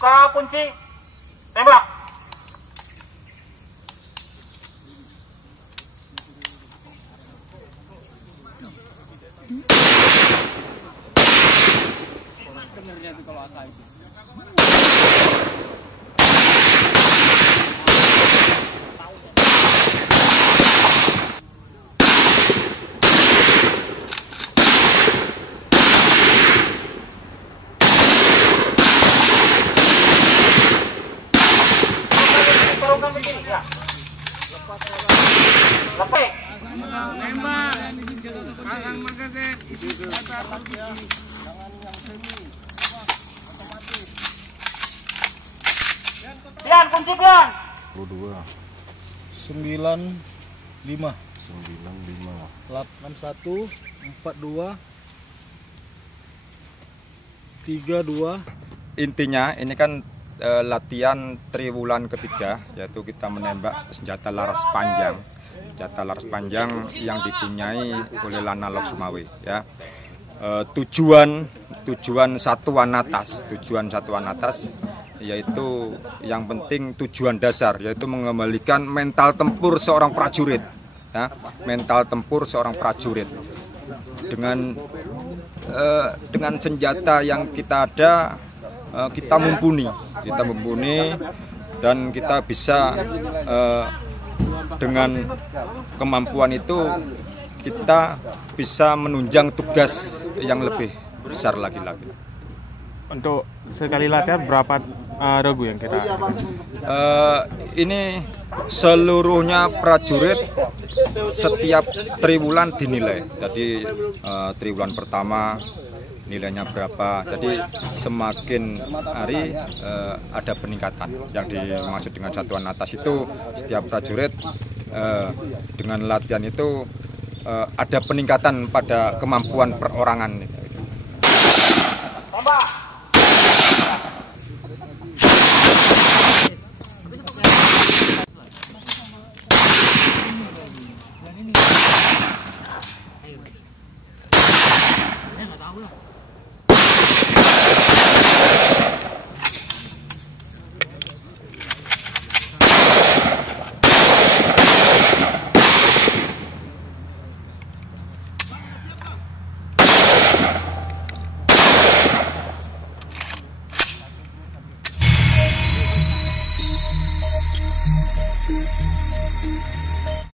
Buka kunci. Tembak. Dengarnya tuh kalau AK itu. Ya. Lepas. Nembak. Pasang magazin. Isi senjata RPG. Jangan yang semi. Otomatis. Pian, kunci pian. 22 95 81 42 32. Intinya ini kan latihan triwulan ketiga, yaitu kita menembak senjata laras panjang. Senjata laras panjang yang dipunyai oleh Lanalok Sumawe, ya. Tujuan satuan atas yaitu yang penting tujuan dasar, yaitu mengembalikan mental tempur seorang prajurit, ya. Mental tempur seorang prajurit dengan senjata yang kita ada, kita mumpuni dan kita bisa dengan kemampuan itu kita bisa menunjang tugas yang lebih besar lagi. Untuk sekali latihan berapa regu yang kita? Ini seluruhnya prajurit setiap triwulan dinilai. Jadi triwulan pertama nilainya berapa. Jadi semakin hari ada peningkatan. Yang dimaksud dengan satuan atas itu setiap prajurit dengan latihan itu ada peningkatan pada kemampuan perorangan. Nggak tahu lah.